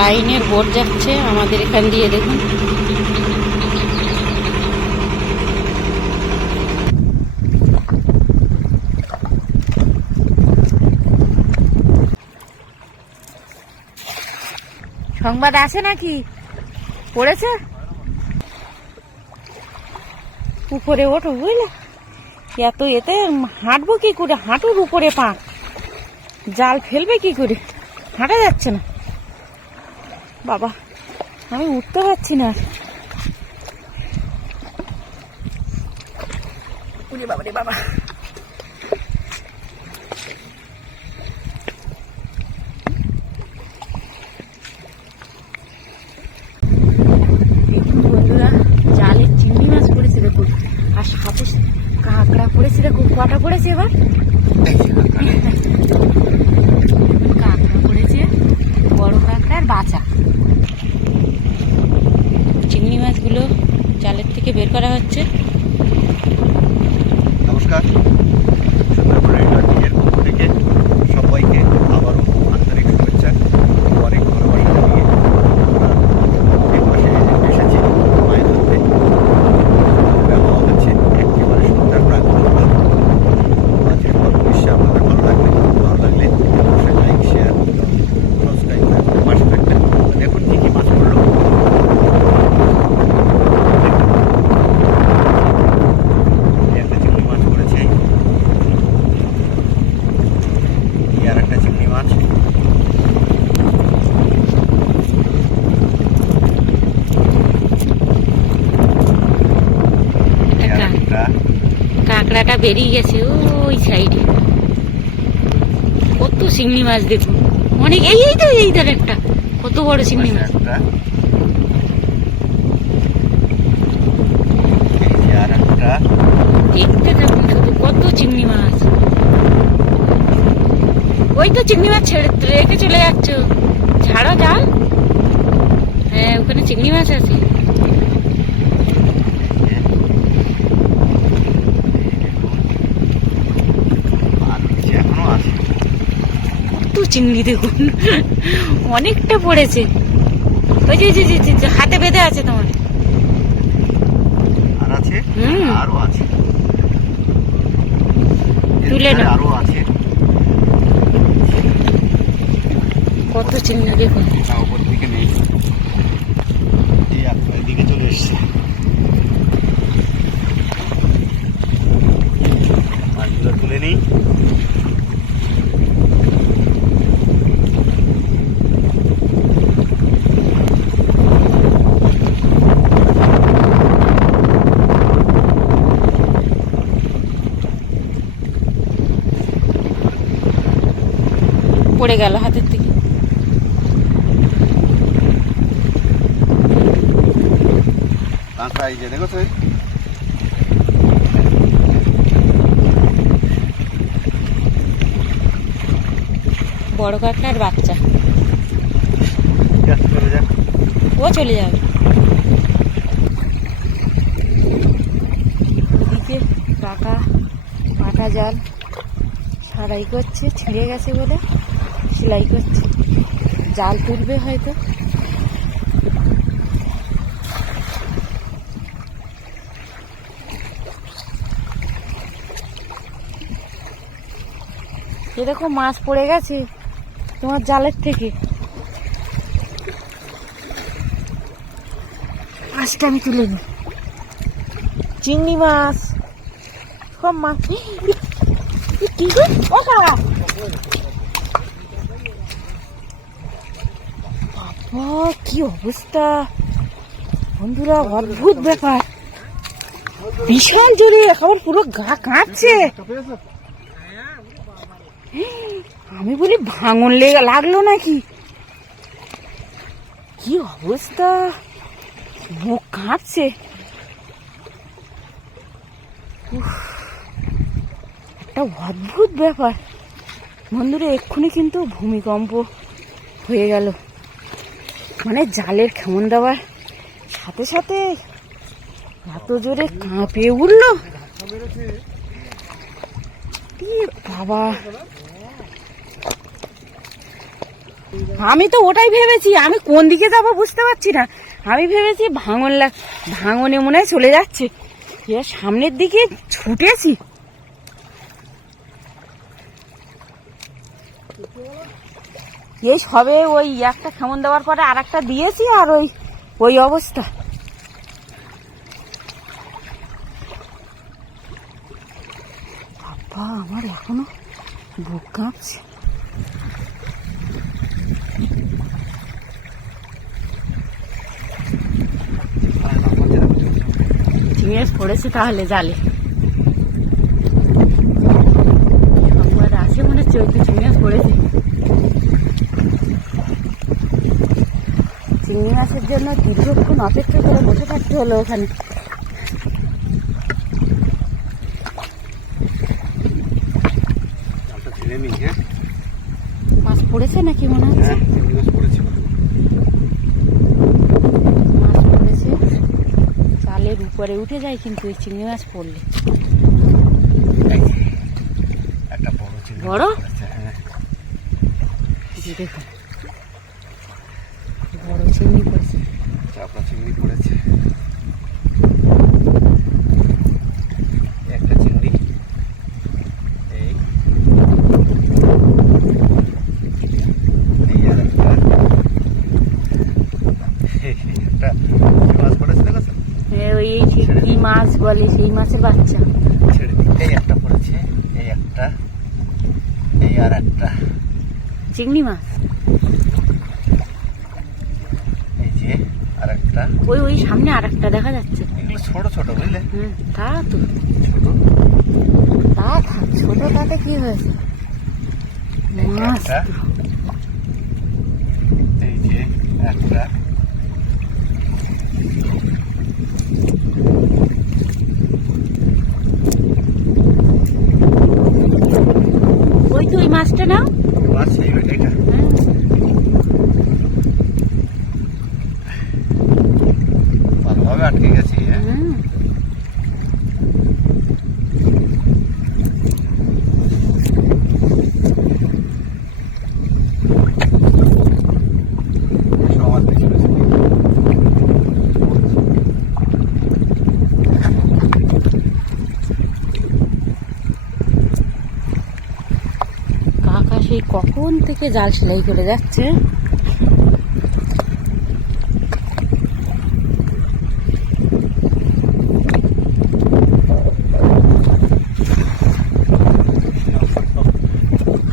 লাইনের বোট যাচ্ছে আমাদের এখান দিয়ে, দেখুন। সংবাদ আছে নাকি? পড়েছে? উপরে ওঠো, বুঝলে? এত এতে হাঁটবো কি করে? হাঁটুর উপরে পা, জাল ফেলবে কি করে? হাঁটা যাচ্ছে না বাবা, আমি উঠতে পারছি না। বাবা রে বাবা, বন্ধুরা জালে চিংড়ি মাছ পড়েছে দেখুন, আর সাথে কাঁকড়া পড়েছে দেখুন। কটা পড়েছে এবার? কাঁকড়া পড়েছে, বড় কাঁকড়ার বাচ্চা। চিংড়ি মাছগুলো জালের থেকে বের করা হচ্ছে। নমস্কার, সুন্দরবনের পক্ষ থেকে সবাইকে আবারও আন্তরিক শুভেচ্ছা, অনেক ভালোবাসা নিয়ে এসেছি মাছ ধরতে। ব্যবহার হচ্ছে একেবারে সন্ধ্যার প্রাক মুহূর্ত। মাছের দৃশ্য আপনাদের ভালো লাগলে অবশ্যই লাইক, শেয়ার, সাবস্ক্রাইব করে পাশে থাকবেন। দেখুন কী কী মাছ পড়লো। একটা চিংড়ি মাছ পড়েছে, আর একটা চিংড়ি মাছ। কাঁকড়াটা বেরিয়ে গেছে ওই সাইডে। কত চিংড়ি মাছ দেখুন, অনেক। এই ধর একটা কত বড় চিংড়ি মাছ। দেখতে থাকুন শুধু, কত চিংড়ি মাছ। ওই তো চিংড়ি মাছ ছেড়ে রেখে চলে যাচ্ছ, ছাড়ো জাল। হ্যাঁ, ওখানে চিংড়ি মাছ আছে। কত চিংড়ি দেখুন, অনেকটা পড়েছে। ওই যে হাতে বেঁধে আছে তোমার। আর আছে, আরো আছে, তুলে না, আরো আছে। কত চিংড়ি দেখুন। উপর দিকে নেই, এই আপনার দিকে চলে এসছে। মাছগুলো তুলে নিই। পড়ে গেল হাতের থেকে। কাঁকড়া এই যে দেখো, বড় কাঁকড়ার বাচ্চা। চলে যাক, ও চলে যাবে। এদিকে কাকা কাটা জাল সারাই করছে, ছিঁড়ে গেছে বলে সেলাই করছে। জাল তুলবে হয়তো। এরকম মাছ পড়ে গেছে তোমার জালের থেকে। মাছটা আমি তুলে নিই। চিংড়ি মাছ, সব মাছ। কি গো? বাবা, কি অবস্থা বন্ধুরা, অদ্ভুত ব্যাপার। বিশাল জোরে, খাবার পুরো গা কাঁপছে। আমি বলি ভাঙন লাগলো নাকি, কি অবস্থা, মুখ কাঁপছে। একটা অদ্ভুত ব্যাপার বন্ধুরা। এক্ষুনি কিন্তু ভূমিকম্প হয়ে গেল, মানে জালের খেমন দেওয়ার সাথে সাথে এত জোরে কাঁপে উঠল। বাবা, আমি তো ওটাই ভেবেছি, আমি কোন দিকে যাব বুঝতে পারছি না। আমি ভেবেছি ভাঙনে মনে হয় চলে যাচ্ছে, এর সামনের দিকে ছুটেছি। এই সবে ওই একটা খামন দেওয়ার পরে আর একটা দিয়েছি, আর ওই অবস্থা। বাবা, আমার এখনো বুক কাঁপছে। চিংড়ি মাছ পড়েছে তাহলে জালে, আসে মনে হচ্ছে ওই তো চিংড়ি মাছ পড়েছে। চিংড়ি মাছের জন্য দীর্ঘক্ষণ অপেক্ষা করে বসে থাকতে হলো ওখানে। মাছ পড়েছে নাকি মনে হচ্ছে? মাছ পড়েছে, জালের উপরে উঠে যায় কিন্তু ওই চিংড়ি মাছ পড়লে। বড় দেখুন, বড় চিংড়ি পড়েছে, চাপড়া চিংড়ি পড়েছে। একটা চিংড়ি, এই আর একটা মাছ পড়েছে, দেখো ওই কি মাছ বলে সেই মাছের বাচ্চা। ছেড়ে দিই। এই একটা পড়েছে, এই একটা, এই আর একটা চিংড়ি মাছ। এই যে আর একটা, ওই সামনে আর একটা দেখা যাচ্ছে। এগুলো ছোট ছোট, বুঝলে? তা তো ছোট, তা থাক, ছোট তাতে কি হয়েছে, মাছ একটা, তো। এই যে একটা, ওই তো ওই মাছটা নাও। মাছ এইটা ভালোভাবে আটকে গেছি। কাকা সেই কখন থেকে জাল সেলাই করে যাচ্ছে।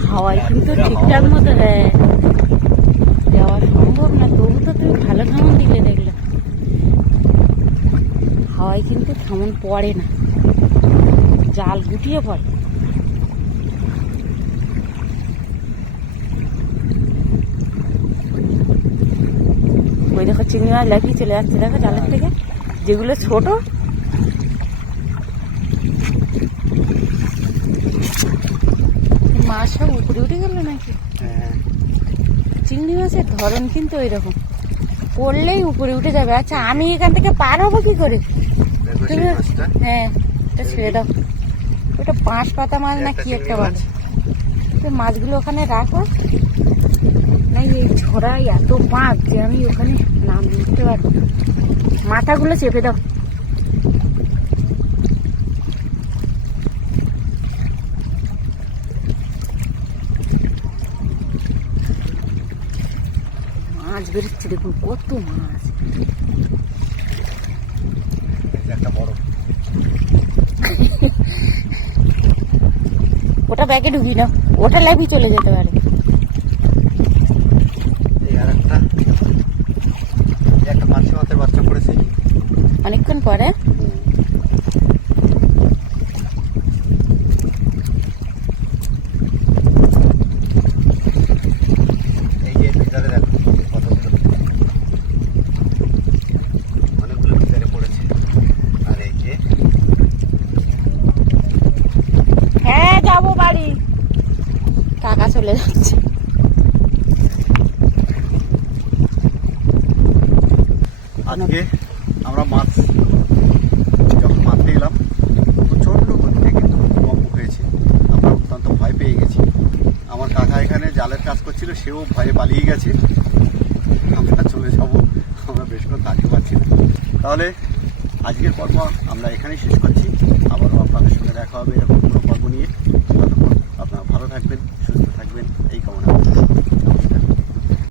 হাওয়ায় কিন্তু ঠিকঠাক মতো দেওয়া সম্ভব না, তবু তো তুমি ভালো থামন দিলে দেখলে। হাওয়ায় কিন্তু থামন পড়ে না, জাল গুটিয়ে পড়ে। ওই দেখো চিংড়ি মাছ লাগিয়ে চলে যাচ্ছে, দেখো জালের থেকে, যেগুলো ছোট। মাছ সব উপরে উঠে গেল নাকি? চিংড়ি মাছের ধরন কিন্তু ওই রকম, পড়লেই উপরে উঠে যাবে। আচ্ছা, আমি এখান থেকে পার হবো কি করে? তুমি হ্যাঁ, এটা ছেড়ে দাও। ওটা বাঁশ পাতা মাছ না কি একটা বলে। মাছগুলো ওখানে রাখো, না এই ঝড়ায় এত মাছ যে আমি ওখানে নাম দিতে পারবো। মাথাগুলো চেপে দাও। মাছ বেরোচ্ছে দেখুন, কত মাছ। একটা বড়, ওটা ব্যাগে ঢুকি না, ওটা লাইভি চলে যেতে পারে। একটা মাছের মাথায় বাচ্চা পড়েছে অনেকক্ষণ পরে। এই যে ভিতরে দেখো কতগুলো, অনেকগুলো ভিতরে পড়েছে। আর এই যে হ্যাঁ, যাবো বাড়ি, কাকা চলে যাচ্ছে। আজকে আমরা মাছ যখন মারতে গেলাম, প্রচণ্ড গতিতে কিন্তু ভূমিকম্প হয়েছে। আমরা অত্যন্ত ভয় পেয়ে গেছি। আমার কাকা এখানে জালের কাজ করছিল, সেও ভয়ে পালিয়ে গেছে। আমরা চলে যাব, আমরা বেশক্ষণ থাকতে পারছি না। তাহলে আজকের পর্ব আমরা এখানেই শেষ করছি। আবারও আপনাদের সঙ্গে দেখা হবে এরকম